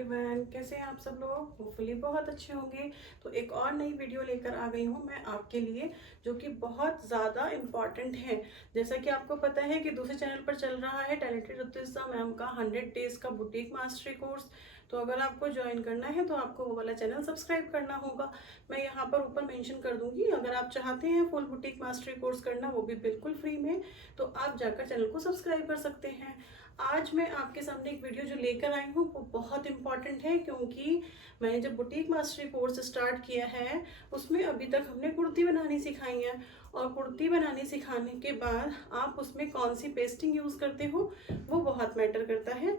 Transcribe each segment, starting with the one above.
Everyone, कैसे हैं आप सब लोग। होपफुली बहुत अच्छे होंगे। तो एक और नई वीडियो लेकर आ गई हूँ मैं आपके लिए, जो कि बहुत ज़्यादा इम्पॉर्टेंट है। जैसा कि आपको पता है कि दूसरे चैनल पर चल रहा है टैलेंटेड रुतुजा मैम का 100 डेज का बुटीक मास्टरी कोर्स। तो अगर आपको ज्वाइन करना है तो आपको वो वाला चैनल सब्सक्राइब करना होगा। मैं यहाँ पर ऊपर मेंशन कर दूंगी। अगर आप चाहते हैं फुल बुटीक मास्टरी कोर्स करना, वो भी बिल्कुल फ्री में, तो आप जाकर चैनल को सब्सक्राइब कर सकते हैं। आज मैं आपके सामने एक वीडियो जो लेकर आई हूँ वो बहुत इंपॉर्टेंट है, क्योंकि मैंने जब बुटीक मास्टरी कोर्स स्टार्ट किया है उसमें अभी तक हमने कुर्ती बनानी सिखाई है। और कुर्ती बनानी सिखाने के बाद आप उसमें कौन सी पेस्टिंग यूज़ करते हो वो बहुत मैटर करता है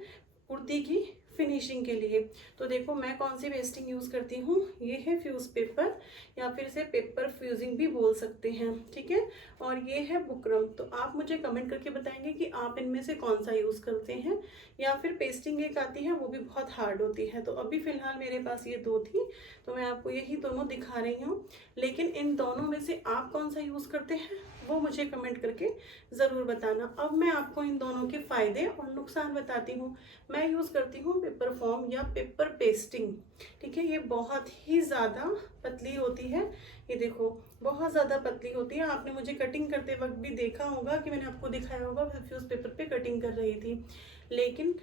कुर्ती की फिनिशिंग के लिए। तो देखो मैं कौन सी पेस्टिंग यूज़ करती हूँ। ये है फ्यूज़ पेपर, या फिर इसे पेपर फ्यूजिंग भी बोल सकते हैं, ठीक है। और ये है बुकरम। तो आप मुझे कमेंट करके बताएंगे कि आप इनमें से कौन सा यूज़ करते हैं। या फिर पेस्टिंग एक आती है, वो भी बहुत हार्ड होती है। तो अभी फ़िलहाल मेरे पास ये दो थी, तो मैं आपको यही दोनों दिखा रही हूँ। लेकिन इन दोनों में से आप कौन सा यूज़ करते हैं वो मुझे कमेंट करके ज़रूर बताना। अब मैं आपको इन दोनों के फ़ायदे और नुकसान बताती हूँ। मैं यूज़ करती हूँ पेपर फॉर्म या पेपर पेस्टिंग, ठीक है। ये बहुत ही ज़्यादा पतली होती है। ये देखो बहुत ज़्यादा पतली होती है। आपने मुझे कटिंग करते वक्त भी देखा होगा कि मैंने आपको दिखाया होगा, फ्यूज़ पेपर पे कटिंग कर रही थी। लेकिन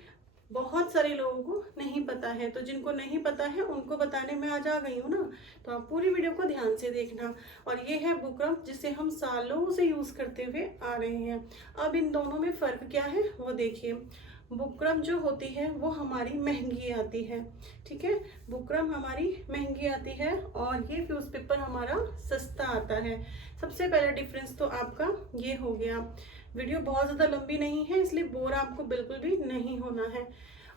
बहुत सारे लोगों को नहीं पता है, तो जिनको नहीं पता है उनको बताने में आज आ गई हूँ ना। तो आप पूरी वीडियो को ध्यान से देखना। और ये है बुकरम, जिसे हम सालों से यूज़ करते हुए आ रहे हैं। अब इन दोनों में फ़र्क क्या है वो देखिए। बुकरम जो होती है वो हमारी महंगी आती है, ठीक है। बुकरम हमारी महंगी आती है और ये फ्यूज़ पेपर हमारा सस्ता आता है। सबसे पहला डिफरेंस तो आपका ये हो गया। वीडियो बहुत ज़्यादा लंबी नहीं है, इसलिए बोर आपको बिल्कुल भी नहीं होना है।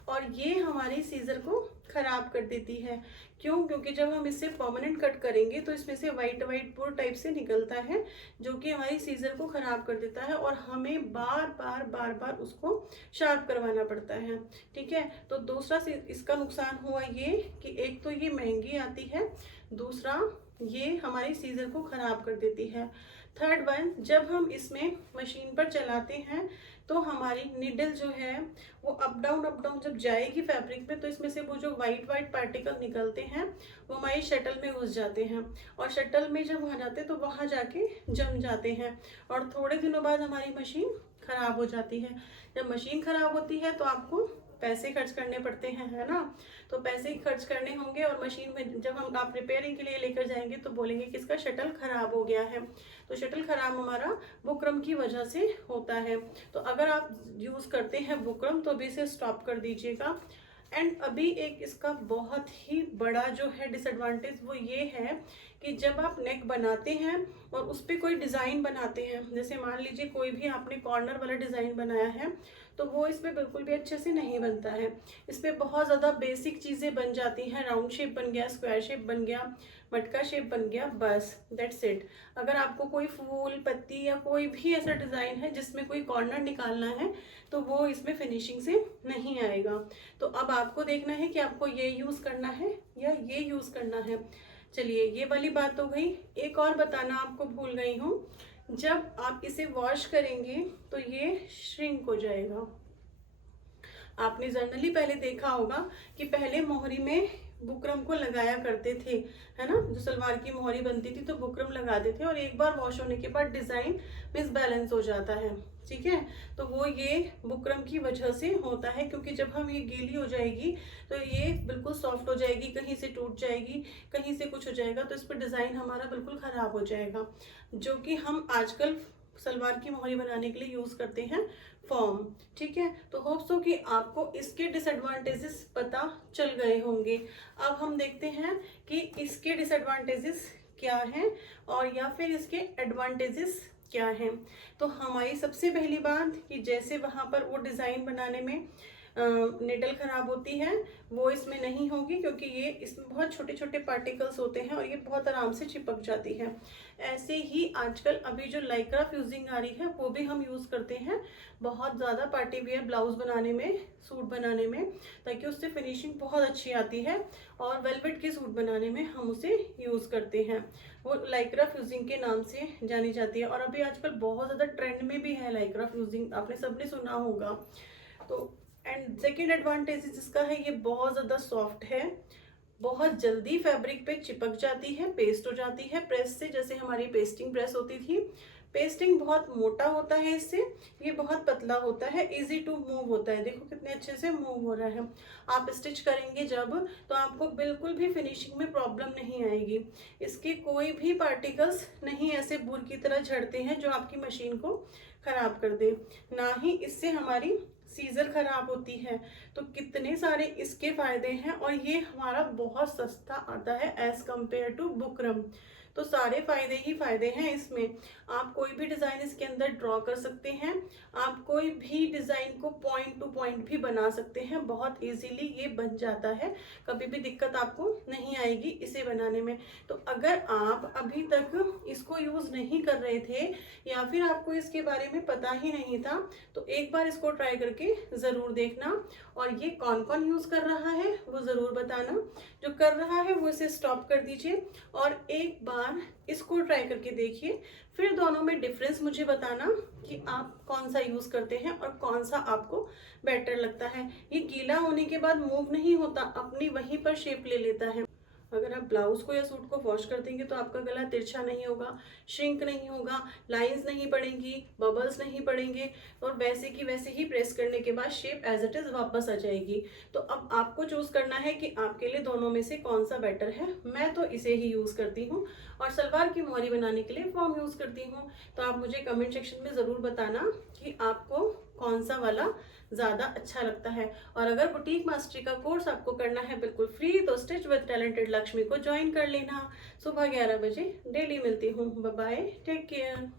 और ये हमारी सीजर को ख़राब कर देती है। क्यों? क्योंकि जब हम इससे परमानेंट कट करेंगे तो इसमें से वाइट वाइट पुर टाइप से निकलता है, जो कि हमारी सीजर को ख़राब कर देता है और हमें बार बार उसको शार्प करवाना पड़ता है, ठीक है। तो दूसरा इसका नुकसान हुआ ये कि एक तो ये महंगी आती है, दूसरा ये हमारी सीजर को ख़राब कर देती है। थर्ड वन, जब हम इसमें मशीन पर चलाते हैं तो हमारी निडल जो है वो अप डाउन जब जाएगी फैब्रिक में, तो इसमें से वो जो वाइट वाइट पार्टिकल निकलते हैं वो हमारी शटल में घुस जाते हैं। और शटल में जब वहाँ जाते हैं तो वहाँ जाके जम जाते हैं और थोड़े दिनों बाद हमारी मशीन ख़राब हो जाती है। जब मशीन ख़राब होती है तो आपको पैसे खर्च करने पड़ते हैं, है ना। तो पैसे खर्च करने होंगे और मशीन में जब हम आप रिपेयरिंग के लिए लेकर जाएंगे तो बोलेंगे कि इसका शटल ख़राब हो गया है। तो शटल ख़राब हमारा बुकरम की वजह से होता है। तो अगर आप यूज़ करते हैं बुकरम तो अभी इसे स्टॉप कर दीजिएगा। एंड अभी एक इसका बहुत ही बड़ा जो है डिसएडवांटेज वो ये है कि जब आप नेक बनाते हैं और उस पर कोई डिज़ाइन बनाते हैं, जैसे मान लीजिए कोई भी आपने कॉर्नर वाला डिज़ाइन बनाया है, तो वो इस पर बिल्कुल भी अच्छे से नहीं बनता है। इस पर बहुत ज़्यादा बेसिक चीज़ें बन जाती हैं। राउंड शेप बन गया, स्क्वायर शेप बन गया, मटका शेप बन गया, बस दैट्स इट। अगर आपको कोई फूल पत्ती या कोई भी ऐसा डिज़ाइन है जिसमें कोई कॉर्नर निकालना है तो वो इसमें फिनिशिंग से नहीं आएगा। तो अब आपको देखना है कि आपको ये यूज़ करना है या ये यूज़ करना है। चलिए ये वाली बात हो गई। एक और बताना आपको भूल गई हूँ, जब आप इसे वॉश करेंगे तो ये श्रिंक हो जाएगा। आपने जनरली पहले देखा होगा कि पहले मोहरी में बुकरम को लगाया करते थे, है ना। जो सलवार की मोहरी बनती थी तो बुकरम लगाते थे और एक बार वॉश होने के बाद डिज़ाइन मिसबैलेंस हो जाता है, ठीक है। तो वो ये बुकरम की वजह से होता है, क्योंकि जब हम ये गीली हो जाएगी तो ये बिल्कुल सॉफ्ट हो जाएगी, कहीं से टूट जाएगी, कहीं से कुछ हो जाएगा, तो इस पर डिज़ाइन हमारा बिल्कुल ख़राब हो जाएगा। जो कि हम आजकल सलवार की मोहरी बनाने के लिए यूज़ करते हैं फॉर्म, ठीक है। तो होप सो कि आपको इसके डिसएडवांटेजेस पता चल गए होंगे। अब हम देखते हैं कि इसके डिसएडवांटेजेस क्या हैं और या फिर इसके एडवांटेजेस क्या हैं। तो हमारी सबसे पहली बात कि जैसे वहाँ पर वो डिज़ाइन बनाने में निडल ख़राब होती है, वो इसमें नहीं होगी, क्योंकि ये इसमें बहुत छोटे छोटे पार्टिकल्स होते हैं और ये बहुत आराम से चिपक जाती है। ऐसे ही आजकल अभी जो लाइक्रा फ्यूजिंग आ रही है वो भी हम यूज़ करते हैं बहुत ज़्यादा पार्टी वेयर ब्लाउज बनाने में, सूट बनाने में, ताकि उससे फिनिशिंग बहुत अच्छी आती है। और वेलवेट के सूट बनाने में हम उसे यूज़ करते हैं। वो लाइक्रा फ्यूजिंग के नाम से जानी जाती है और अभी आजकल बहुत ज़्यादा ट्रेंड में भी है लाइक्रा फ्यूजिंग, आपने सबने सुना होगा। तो एंड सेकेंड एडवांटेज इसका है, ये बहुत ज़्यादा सॉफ्ट है, बहुत जल्दी फैब्रिक पे चिपक जाती है, पेस्ट हो जाती है प्रेस से, जैसे हमारी पेस्टिंग प्रेस होती थी। पेस्टिंग बहुत मोटा होता है इससे, ये बहुत पतला होता है, इजी टू मूव होता है। देखो कितने अच्छे से मूव हो रहा है। आप स्टिच करेंगे जब, तो आपको बिल्कुल भी फिनिशिंग में प्रॉब्लम नहीं आएगी। इसके कोई भी पार्टिकल्स नहीं ऐसे बुर की तरह झड़ते हैं जो आपकी मशीन को खराब कर दे, ना ही इससे हमारी सीजर खराब होती है। तो कितने सारे इसके फायदे हैं, और ये हमारा बहुत सस्ता आता है एज कंपेयर टू बुकरम। तो सारे फायदे ही फायदे हैं इसमें। आप कोई भी डिज़ाइन इसके अंदर ड्रॉ कर सकते हैं, आप कोई भी डिज़ाइन को पॉइंट टू पॉइंट भी बना सकते हैं, बहुत इजीली ये बन जाता है, कभी भी दिक्कत आपको नहीं आएगी इसे बनाने में। तो अगर आप अभी तक इसको यूज़ नहीं कर रहे थे, या फिर आपको इसके बारे में पता ही नहीं था, तो एक बार इसको ट्राई करके ज़रूर देखना। और ये कौन कौन यूज़ कर रहा है वो ज़रूर बताना, जो कर रहा है वो इसे स्टॉप कर दीजिए और एक बार इसको ट्राई करके देखिए, फिर दोनों में डिफरेंस मुझे बताना कि आप कौन सा यूज़ करते हैं और कौन सा आपको बेटर लगता है। ये गीला होने के बाद मूव नहीं होता, अपनी वहीं पर शेप ले लेता है। अगर आप ब्लाउज को या सूट को वॉश कर देंगे तो आपका गला तिरछा नहीं होगा, श्रिंक नहीं होगा, लाइंस नहीं पड़ेंगी, बबल्स नहीं पड़ेंगे, और वैसे की वैसे ही प्रेस करने के बाद शेप एज इट इज़ वापस आ जाएगी। तो अब आपको चूज़ करना है कि आपके लिए दोनों में से कौन सा बेटर है। मैं तो इसे ही यूज़ करती हूँ, और सलवार की मोहरी बनाने के लिए फॉर्म यूज़ करती हूँ। तो आप मुझे कमेंट सेक्शन में ज़रूर बताना कि आपको कौन सा वाला ज़्यादा अच्छा लगता है। और अगर बुटीक मास्टरी का कोर्स आपको करना है बिल्कुल फ्री, तो स्टिच विद टैलेंटेड लक्ष्मी को ज्वाइन कर लेना। सुबह 11 बजे डेली मिलती हूँ। Bye bye, take care.